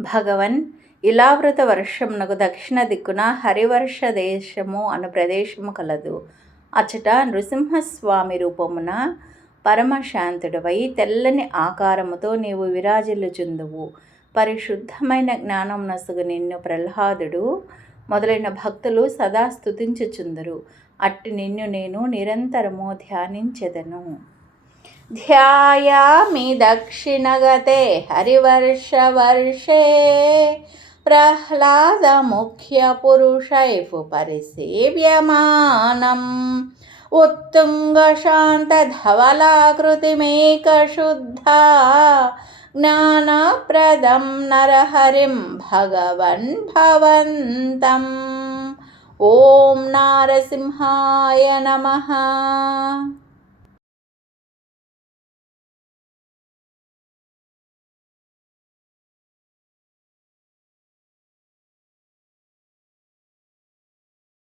భగవన్ ఇలావృత వర్షమునకు దక్షిణ దిక్కున హరివర్ష దేశము అను ప్రదేశము కలదు. అచట నృసింహస్వామి రూపమున పరమశాంతుడవై తెల్లని ఆకారముతో నీవు విరాజిల్లుచుందువు. పరిశుద్ధమైన జ్ఞానం నసుగు నిన్ను ప్రహ్లాదుడు మొదలైన భక్తులు సదా స్తుతించుచుందురు. అట్టి నిన్ను నేను నిరంతరము ధ్యానించెదను. ధ్యాయామి దక్షిణగతే హరివర్షవర్షే ప్రహ్లాదముఖ్యపురుషైః పరిసేవ్యమానం ఉత్తుంగశాంతధవలాకృతిమేకశుద్ధా జ్ఞానప్రదం నరహరిం భగవన్ భవంతం. ఓం నారసింహాయ నమః.